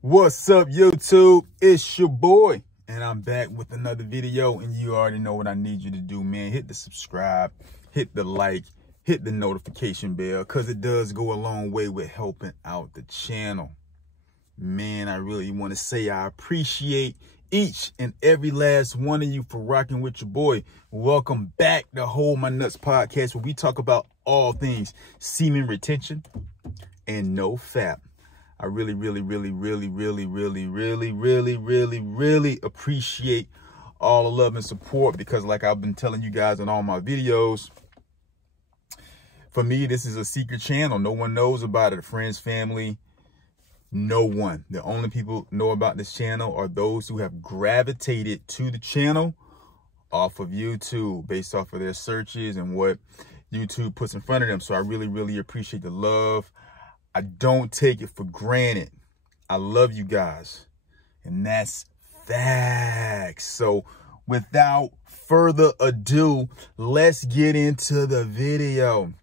What's up, YouTube? It's your boy, and I'm back with another video, and you already know what I need you to do, man. Hit the subscribe, hit the like, hit the notification bell, because it does go a long way with helping out the channel. Man, I really want to say I appreciate each and every last one of you for rocking with your boy. Welcome back to Hold My Nuts podcast, where we talk about all things semen retention and no fap. I really appreciate all the love and support, because like I've been telling you guys in all my videos, for me, this is a secret channel. No one knows about it. Friends, family, no one. The only people know about this channel are those who have gravitated to the channel off of YouTube, based off of their searches and what YouTube puts in front of them. So I really appreciate the love. I don't take it for granted. I love you guys, and that's facts. So without further ado, let's get into the video.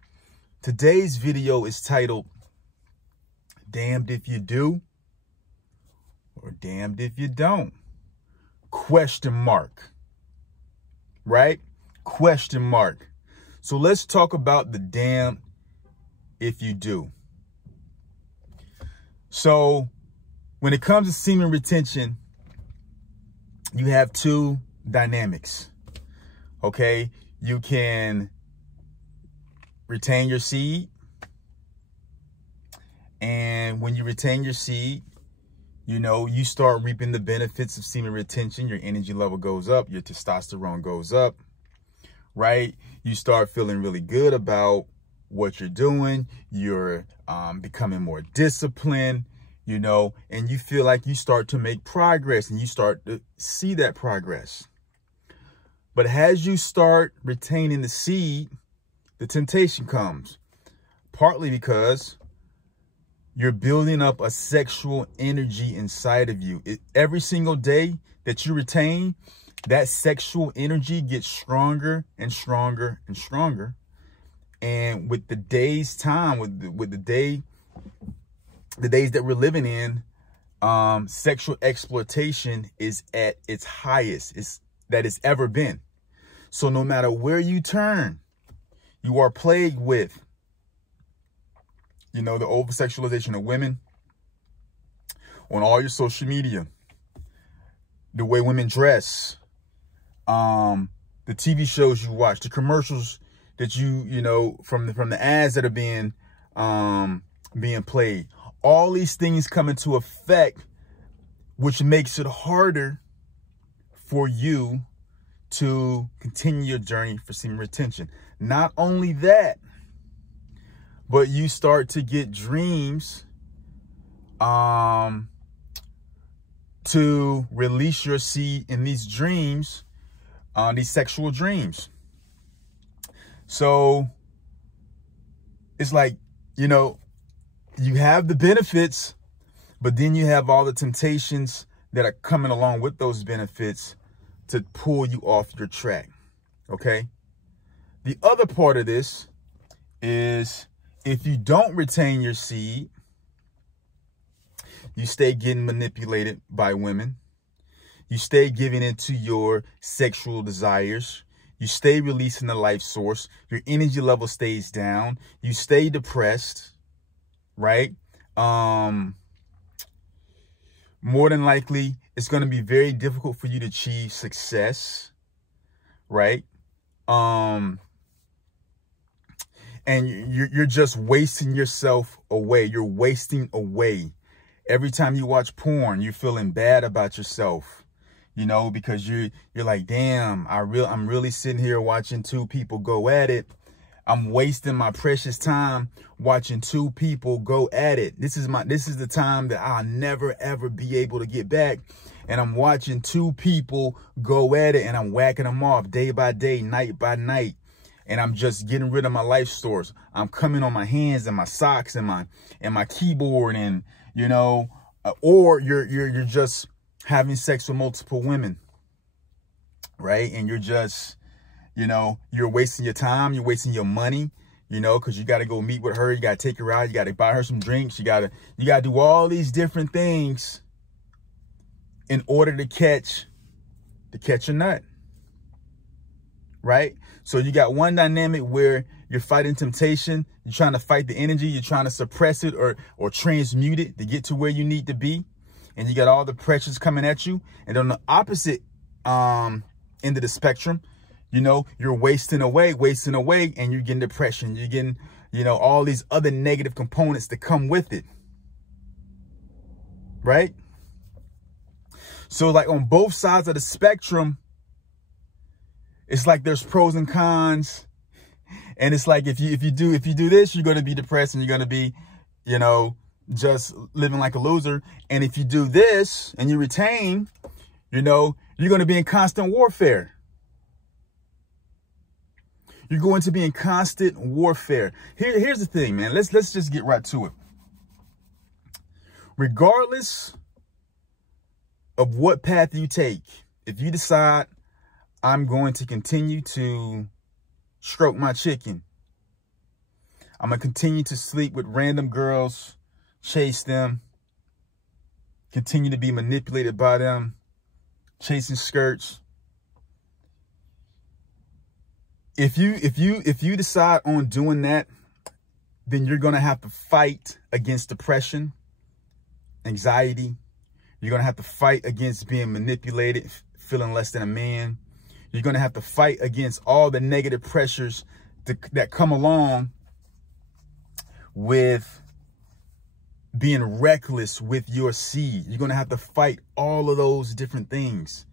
Today's video is titled, Damned If You Do or Damned If You Don't? Question mark. Right? Question mark. So let's talk about the damned if you do. So when it comes to semen retention, you have two dynamics, okay? You can retain your seed, and when you retain your seed, you know, you start reaping the benefits of semen retention. Your energy level goes up, your testosterone goes up, right? You start feeling really good about what you're doing. You're becoming more disciplined, you know, and you feel like you start to make progress, and you start to see that progress. But as you start retaining the seed, the temptation comes, partly because you're building up a sexual energy inside of you. Every single day that you retain, that sexual energy gets stronger and stronger and stronger. And with the day's time, with the days that we're living in, sexual exploitation is at its highest that it's ever been. So no matter where you turn, you are plagued with, you know, the over-sexualization of women on all your social media, the way women dress, the TV shows you watch, the commercials that you know, from the ads that are being played. All these things come into effect, which makes it harder for you to continue your journey for semen retention. Not only that, but you start to get dreams to release your seed in these dreams, these sexual dreams. So it's like, you know, you have the benefits, but then you have all the temptations that are coming along with those benefits to pull you off your track. Okay. The other part of this is, if you don't retain your seed, you stay getting manipulated by women. You stay giving into your sexual desires. You stay releasing the life source. Your energy level stays down. You stay depressed, right? More than likely, it's going to be very difficult for you to achieve success, right? And you're just wasting yourself away. You're wasting away. Every time you watch porn, you're feeling bad about yourself, you know, because you're like, damn, I'm really sitting here watching two people go at it. I'm wasting my precious time watching two people go at it. This is the time that I'll never ever be able to get back. And I'm watching two people go at it, and I'm whacking them off day by day, night by night. And I'm just getting rid of my life source. I'm coming on my hands and my socks and my keyboard, and, you know, or you're just having sex with multiple women, right? And you're just, you know, you're wasting your time, you're wasting your money, you know, because you got to go meet with her, you got to take her out, you got to buy her some drinks, you got to do all these different things in order to catch a nut, right? So you got one dynamic where you're fighting temptation, you're trying to fight the energy, you're trying to suppress it or transmute it to get to where you need to be. And you got all the pressures coming at you. And on the opposite end of the spectrum, you know, you're wasting away, and you're getting depression. You're getting, you know, all these other negative components that come with it, right? So like on both sides of the spectrum, it's like there's pros and cons. And it's like, if you do this, you're going to be depressed and you're going to be, you know, just living like a loser. And if you do this and you retain, you know, you're going to be in constant warfare. You're going to be in constant warfare. Here's the thing, man. Let's just get right to it. Regardless of what path you take, if you decide I'm going to continue to stroke my chicken, I'm going to continue to sleep with random girls, chase them, continue to be manipulated by them, chasing skirts. If you decide on doing that, then you're going to have to fight against depression, anxiety. You're going to have to fight against being manipulated, feeling less than a man. You're going to have to fight against all the negative pressures that come along with being reckless with your seed. You're going to have to fight all of those different things.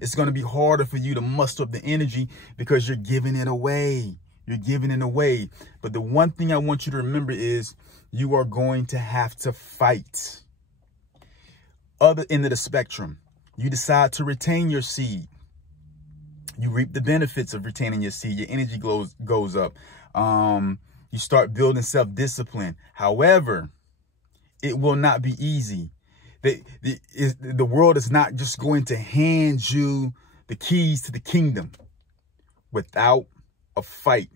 It's going to be harder for you to muster up the energy because you're giving it away. You're giving it away. But the one thing I want you to remember is you are going to have to fight. Other end of the spectrum, you decide to retain your seed. You reap the benefits of retaining your seed. Your energy goes up. You start building self-discipline. However, it will not be easy. The world is not just going to hand you the keys to the kingdom without a fight.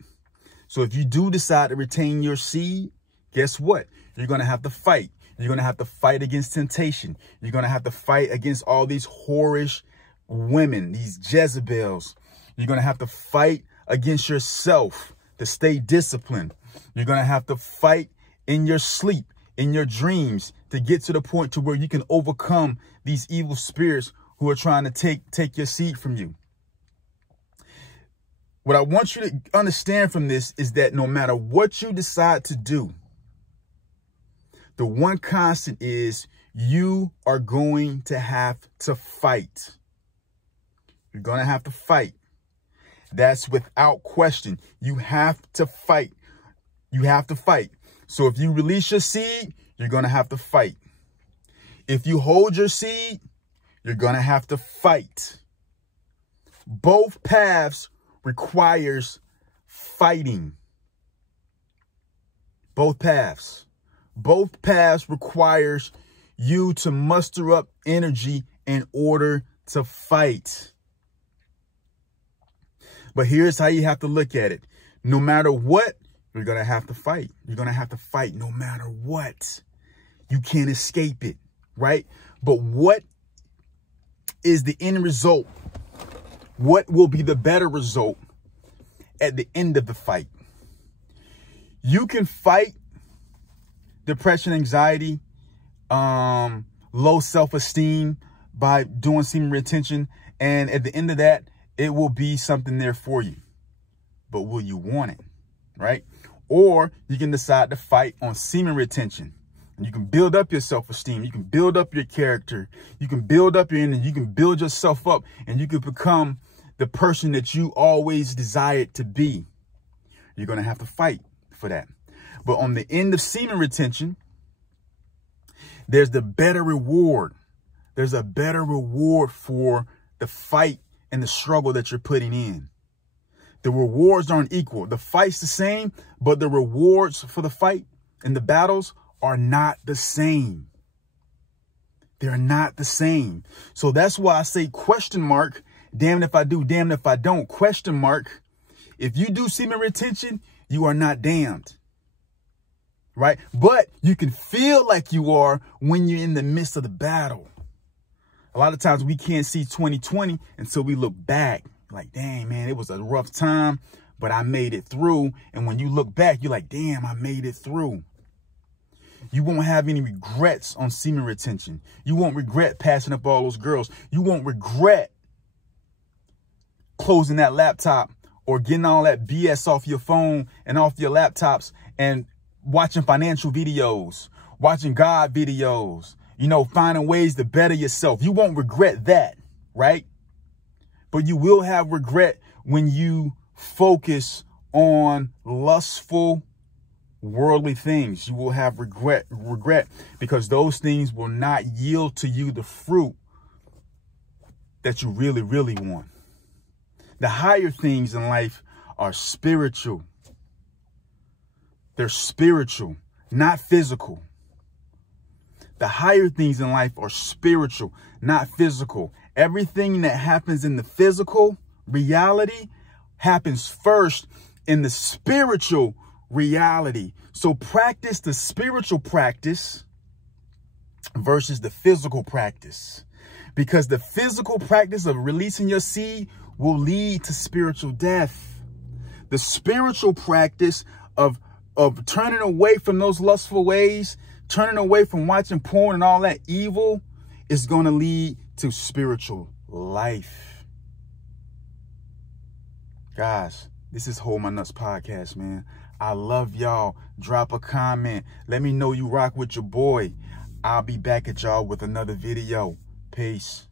So if you do decide to retain your seed, guess what? You're going to have to fight. You're going to have to fight against temptation. You're going to have to fight against all these whorish women, these Jezebels. You're going to have to fight against yourself to stay disciplined. You're going to have to fight in your sleep, in your dreams, to get to the point to where you can overcome these evil spirits who are trying to take your seed from you. What I want you to understand from this is that no matter what you decide to do, the one constant is you are going to have to fight. You're going to have to fight. That's without question. You have to fight. You have to fight. So if you release your seed, you're going to have to fight. If you hold your seed, you're going to have to fight. Both paths requires fighting. Both paths. Both paths requires you to muster up energy in order to fight. But here's how you have to look at it. No matter what, you're going to have to fight. You're going to have to fight no matter what. You can't escape it, right? But what is the end result? What will be the better result at the end of the fight? You can fight depression, anxiety, low self-esteem by doing semen retention. And at the end of that, it will be something there for you. But will you want it, right? Or you can decide to fight on semen retention. And you can build up your self-esteem. You can build up your character. You can build up your energy. You can build yourself up. And you can become the person that you always desired to be. You're going to have to fight for that. But on the end of semen retention, there's the better reward. There's a better reward for the fight and the struggle that you're putting in. The rewards aren't equal. The fight's the same, but the rewards for the fight and the battles are not the same. They're not the same. So that's why I say question mark, damn if I do, damn if I don't, question mark. If you do semen retention, you are not damned, right? But you can feel like you are when you're in the midst of the battle. A lot of times we can't see 2020 until we look back. Like, dang, man, it was a rough time, but I made it through. And when you look back, you're like, damn, I made it through. You won't have any regrets on semen retention. You won't regret passing up all those girls. You won't regret closing that laptop or getting all that BS off your phone and off your laptops and watching financial videos, watching God videos, you know, finding ways to better yourself. You won't regret that, right? But you will have regret when you focus on lustful, worldly things. You will have regret because those things will not yield to you the fruit that you really, really want. The higher things in life are spiritual. They're spiritual, not physical. The higher things in life are spiritual, not physical. Everything that happens in the physical reality happens first in the spiritual reality. So practice the spiritual practice versus the physical practice, because the physical practice of releasing your seed will lead to spiritual death. The spiritual practice of turning away from those lustful ways, turning away from watching porn and all that evil, is going to lead to spiritual life. Guys, this is Hold My Nuts Podcast, man. I love y'all. Drop a comment. Let me know you rock with your boy. I'll be back at y'all with another video. Peace.